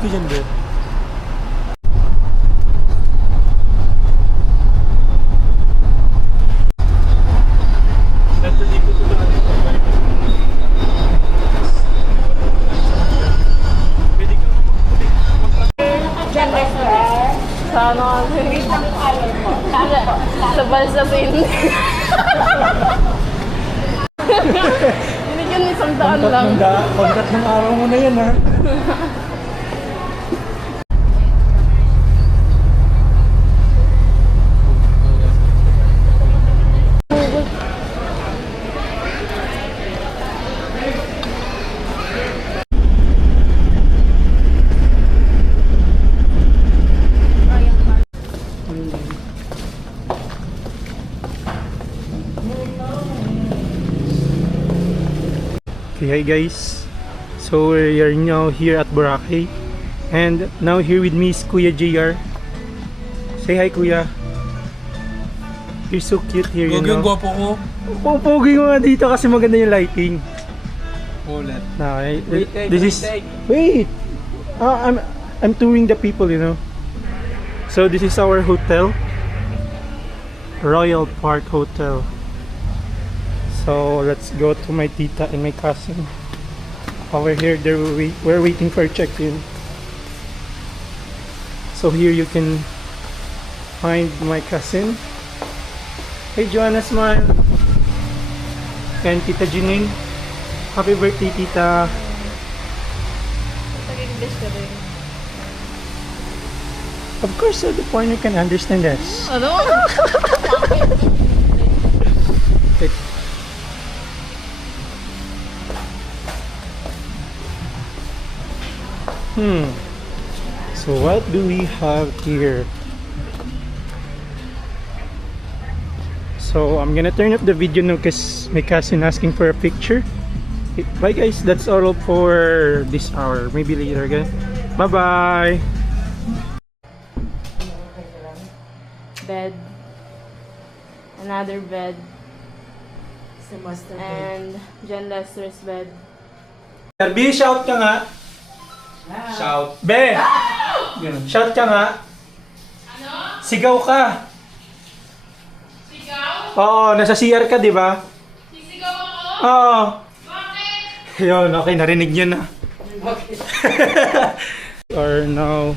ka dyan, be. Sana sa balsasin. Binigyan ni isang daan lang. Kontat ng araw mo na yan, ha? Okay, hi guys, so we are now here at Boracay, and now here with me is Kuya JR. Say hi, Kuya. You're so cute here, you know. Gwapo ko. Pogi mo nga dito kasi maganda yung lighting. Ulit. Okay, wait. I'm touring the people, you know. So this is our hotel, Royal Park Hotel. So let's go to my tita and my cousin. Over here, we're waiting for check-in. So here you can find my cousin. Hey Joanna, smile. And Tita Janine. Happy birthday, Tita. Nag-English ka rin. Of course, at the point you can understand this. Ano? So what do we have here? So I'm gonna turn up the video now because my cousin asking for a picture. Bye guys, that's all for this hour. Maybe later again. Bye bye. Bed. Another bed. And John Lester's bed. Be shout ka nga. Shout. Be! Shout ka nga. Ano? Sigaw ka. Sigaw? Oo, nasa CR ka, di ba? Sisigaw ako? Oo. Bakit? Yun, okay, narinig nyo na. We are now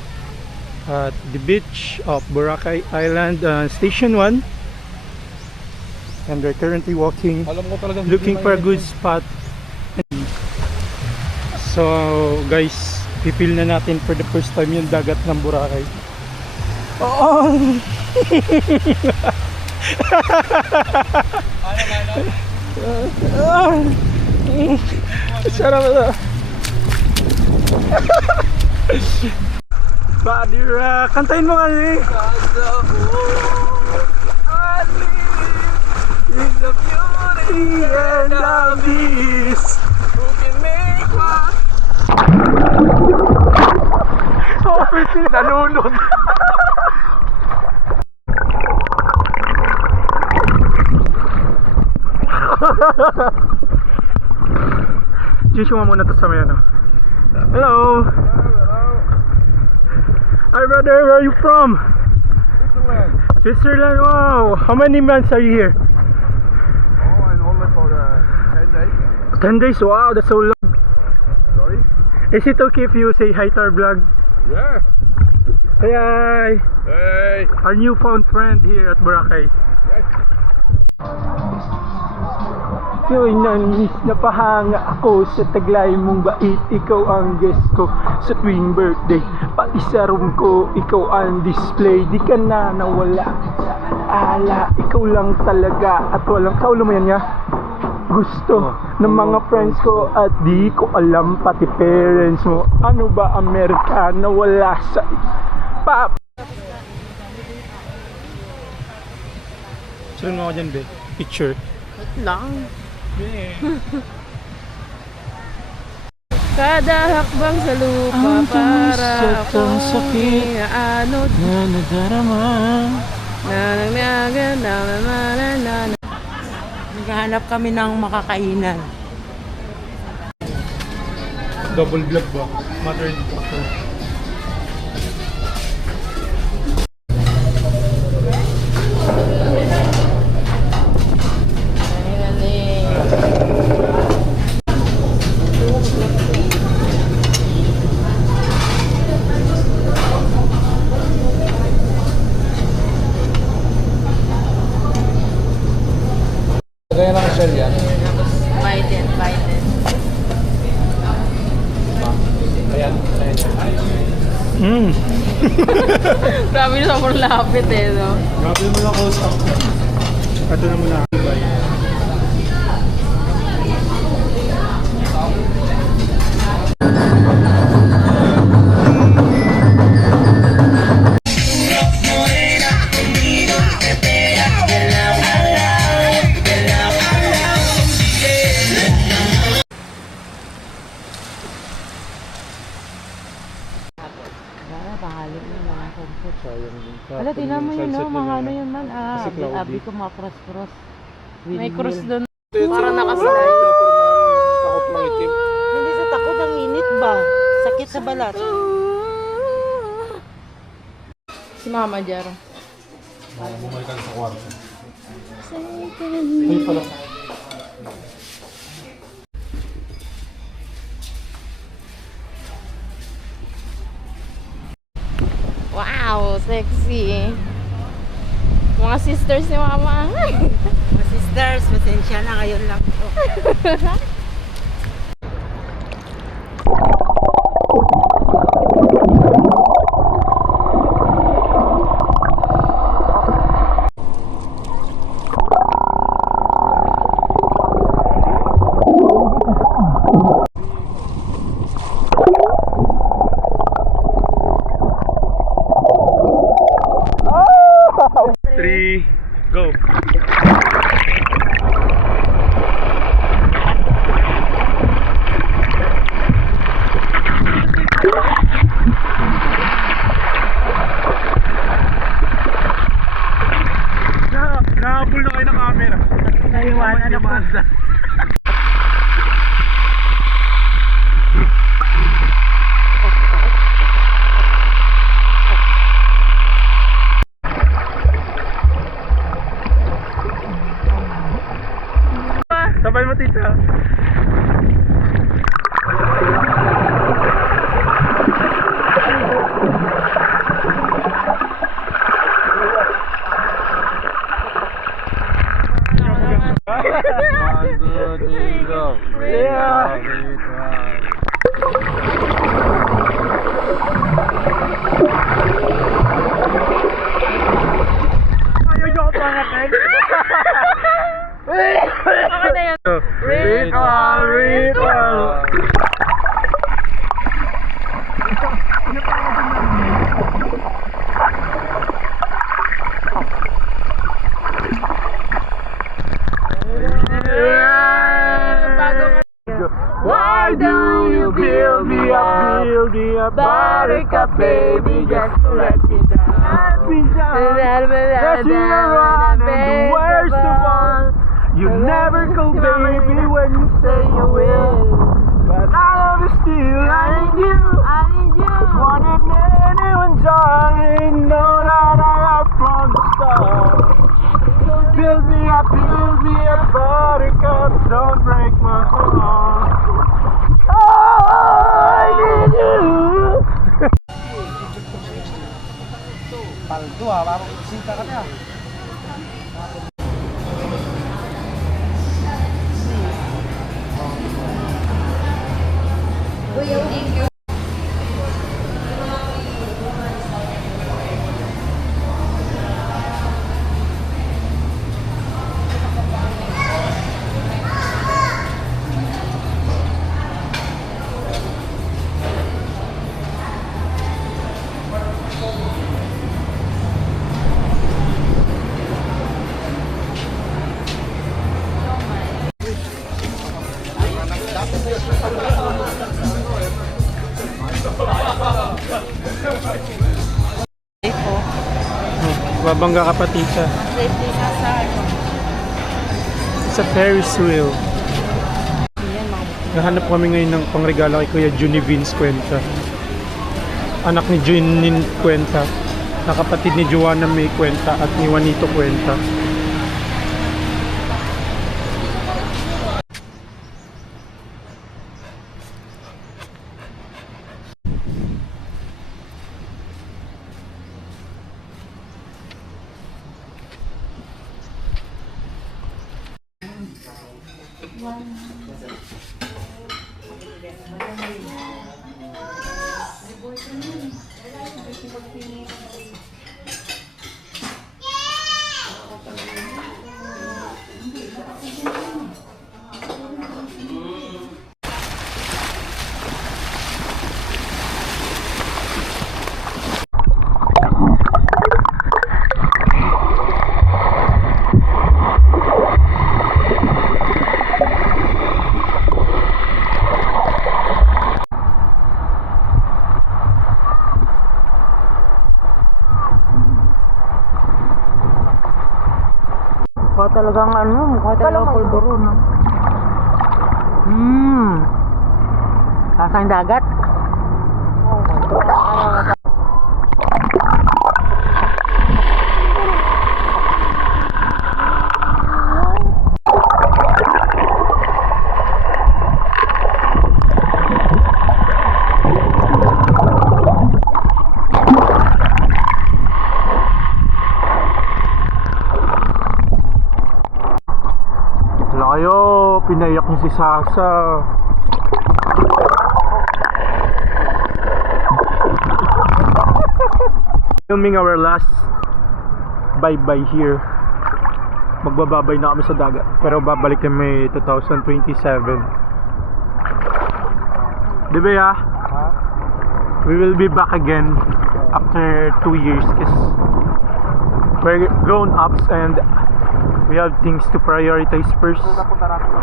at the beach of Boracay Island, Station 1. And we're currently walking, Alam ko talaga. looking for a good spot. So guys, pipil na natin for the first time yung dagat ng Boracay. Oo! Sarap na. Body rock. Kantahin mo kasi. Is the beauty and the beast who can make what? Oh, nanunod. Joshua muna to sa may ano. Hello. Hi brother, where are you from? Switzerland. Switzerland, wow. How many months are you here? Oh, I'm only for 10 days. 10 days, wow, that's so long. Sorry? Is it okay if you say hi to our vlog? Yeah. Hi, hi. Hey. Our newfound friend here at Boracay. Yes. Yun, nanis na pahanga ako sa taglay mong bait. Ikaw ang guest ko sa tuwing birthday. Pati sa room ko, ikaw ang display. Di ka na nawala sa ala. Ikaw lang talaga at walang kaulo mo yan nga. Gusto ng mga friends ko at di ko alam pati parents mo. Ano ba Amerika na wala sa pap? Saan mo ako dyan, be? Picture. Lang. Kada hakbang sa lupa Ang para puso't ang sakit anod na nadarama. Naghahanap kami ng makakainan. Double vlog ba? Mother and daughter. Kaya lang shell yan. Biden. Ayan. Grabe na sobrang lapit eh, no? Grabe mo lang close up. Ito na muna. Wala, bahali mo mga comfort. Sayang din. Wala, tinan mo yun, no? Mga ano yun man. Kasi cloudy. Abi ko mga cross-cross. May cross Windmill. doon. Parang nakaslide. Takot mangitim. Hindi sa takot, ang init ba? Sakit sa balat. Si Mama Jar. Bumalikan sa kwarto. Ay pala. Wow, sexy. Mga sisters ni Mama. Mga sisters, pasensya na ngayon lang to. Three, go. Nahabol na kayo ng camera. Naiwanan ako. Sabay mo, tita. One, two, three, go. Yeah. Ayaw nyo ako pangatin. Okay na yan. Ritual. Why do you build me up, buttercup baby, just to let me down? Let's be around and the worst of all, you never go baby when you say you will. But I love you still, I need you. More than anyone, darling, know that I have from the start. Build me up, buttercup, don't break my heart. I need you. Paldo ah, parang sinta ka na. Babangga ka pa, tita. It's a Ferris wheel. Nahanap kami ngayon ng pangregalo kay Kuya Juni Vince Cuenta. Anak ni Junin Cuenta. Nakapatid ni Joanna May Cuenta at ni Juanito Cuenta. Mukha talagang ano, mukha talagang pulburo, no? Lasang dagat. Layo, pinayak niyo si Sasa. Filming our last bye-bye here. Magbababay na kami sa dagat. Pero babalik kami 2027. Di ba ya? We will be back again after 2 years because we're grown ups and we have things to prioritize first. Punta natin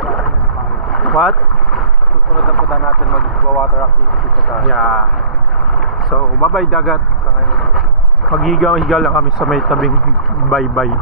What? Susunod na punta natin mag-water activity sa taas. Yeah. So, bye-bye dagat. Sa ngayon. Maghiga-higa lang kami sa may tabing bye-bye.